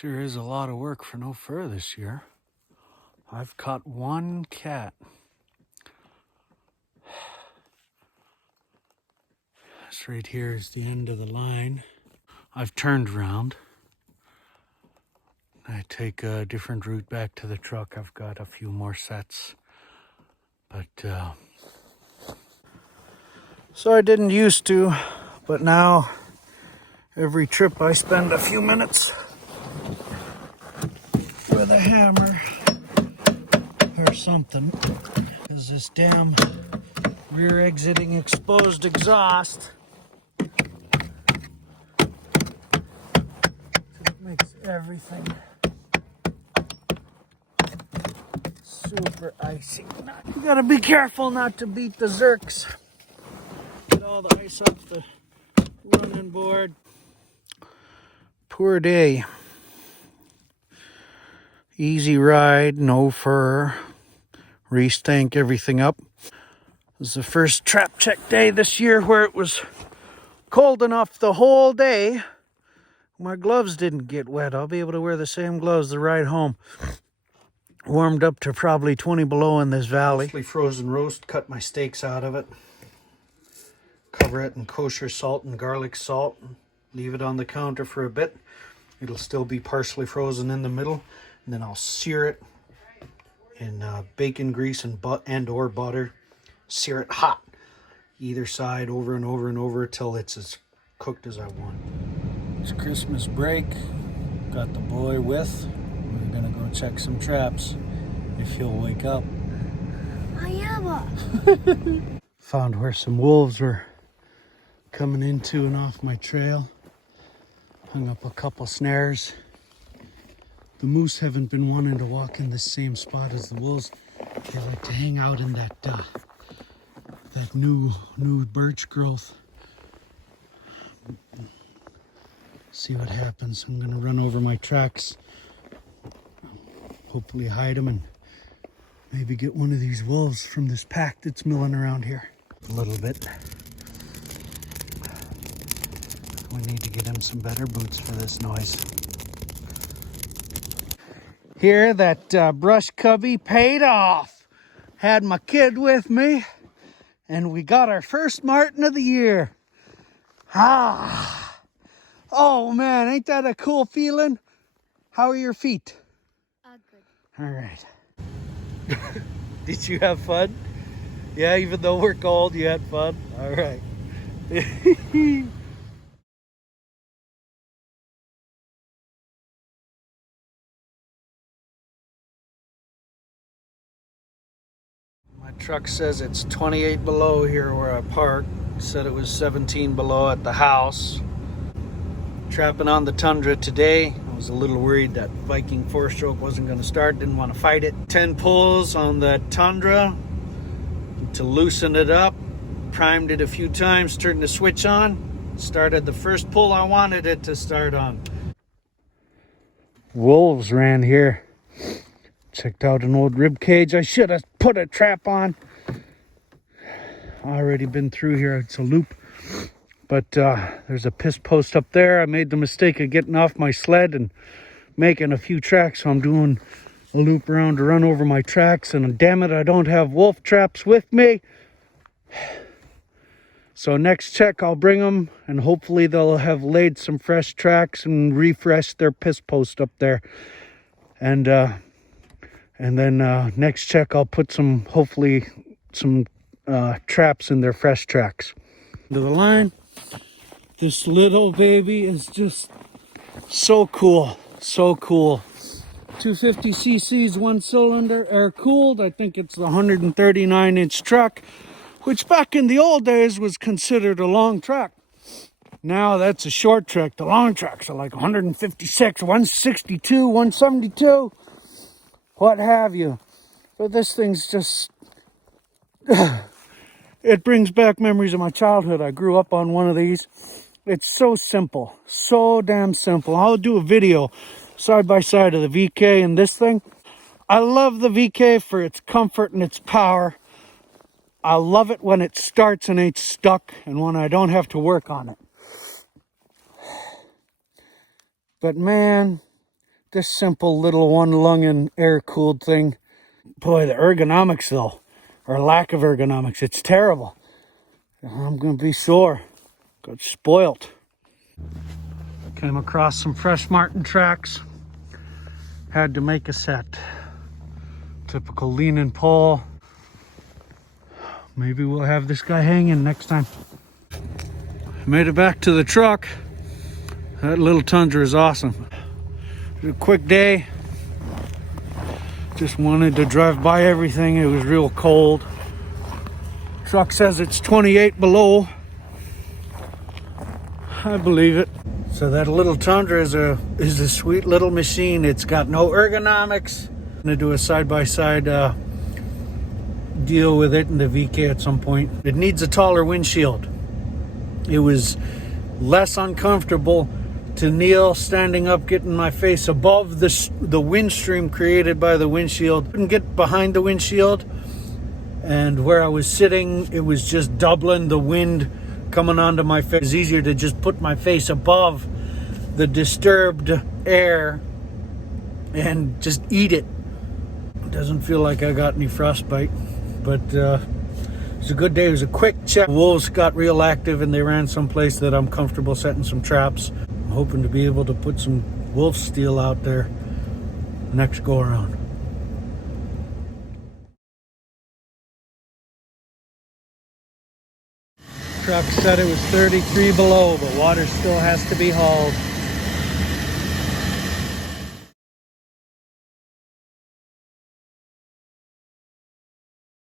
Sure is a lot of work for no fur this year. I've caught one cat. This right here is the end of the line. I've turned around. I take a different route back to the truck. I've got a few more sets. But, so I didn't used to, but now every trip I spend a few minutes with a hammer or something, because this damn rear exiting exposed exhaust, it makes everything super icy. You gotta be careful not to beat the zerks. Get all the ice off the running board. Poor day. Easy ride, no fur. Restank everything up. It was the first trap check day this year where it was cold enough the whole day. My gloves didn't get wet. I'll be able to wear the same gloves the ride home. Warmed up to probably 20 below in this valley. Mostly frozen roast. Cut my steaks out of it. Cover it in kosher salt and garlic salt. Leave it on the counter for a bit. It'll still be partially frozen in the middle. And then I'll sear it in bacon grease and or butter. Sear it hot. Either side over and over and over till it's as cooked as I want. It's Christmas break. Got the boy with. We're gonna go check some traps if he'll wake up. Found where some wolves were coming into and off my trail. Hung up a couple snares. The moose haven't been wanting to walk in the same spot as the wolves. They like to hang out in that new birch growth. See what happens. I'm gonna run over my tracks. Hopefully hide them and maybe get one of these wolves from this pack that's milling around here. A little bit. We need to get him some better boots for this noise. Here, that brush cubby paid off. Had my kid with me, and we got our first marten of the year. Ah! Oh man, ain't that a cool feeling? How are your feet? Good. All right. Did you have fun? Yeah, even though we're cold, you had fun? All right. My truck says it's 28 below here where I park. Said it was 17 below at the house. Trapping on the tundra today. I was a little worried that Viking 4-stroke wasn't going to start. Didn't want to fight it. 10 pulls on the tundra to loosen it up. Primed it a few times. Turned the switch on. Started the first pull I wanted it to start on. Wolves ran here. Checked out an old rib cage. I should have put a trap on. Already been through here. It's a loop. But there's a piss post up there. I made the mistake of getting off my sled and making a few tracks. So I'm doing a loop around to run over my tracks. And damn it, I don't have wolf traps with me. So next check, I'll bring them. And hopefully they'll have laid some fresh tracks and refreshed their piss post up there. And then next check, I'll put hopefully some traps in their fresh tracks. To the line. This little baby is just so cool. So cool. 250 cc's, one cylinder, air cooled. I think it's the 139-inch truck, which back in the old days was considered a long truck. Now that's a short truck. The long trucks are like 156, 162, 172. What have you. But this thing's just, it brings back memories of my childhood. I grew up on one of these. It's so simple, so damn simple. I'll do a video side by side of the VK and this thing. I love the VK for its comfort and its power. I love it when it starts and ain't stuck and when I don't have to work on it. But man, this simple little one lung and air cooled thing. Boy, the ergonomics though, or lack of ergonomics, it's terrible. I'm gonna be sore. Got spoilt. Came across some fresh marten tracks. Had to make a set. Typical lean and pull. Maybe we'll have this guy hanging next time. Made it back to the truck. That little Tundra is awesome. It was a quick day. Just wanted to drive by everything. It was real cold. Truck says it's 28 below. I believe it. So that little Tundra is a sweet little machine. It's got no ergonomics. I'm gonna do a side-by-side deal with it in the VK at some point. It needs a taller windshield. It was less uncomfortable to kneel standing up, getting my face above the wind stream created by the windshield. Couldn't get behind the windshield, and where I was sitting, it was just doubling the wind coming onto my face. It was easier to just put my face above the disturbed air and just eat it. It doesn't feel like I got any frostbite, but it was a good day. It was a quick check. Wolves got real active and they ran someplace that I'm comfortable setting some traps. I'm hoping to be able to put some wolf steel out there next go around. Truck said it was 33 below, but water still has to be hauled.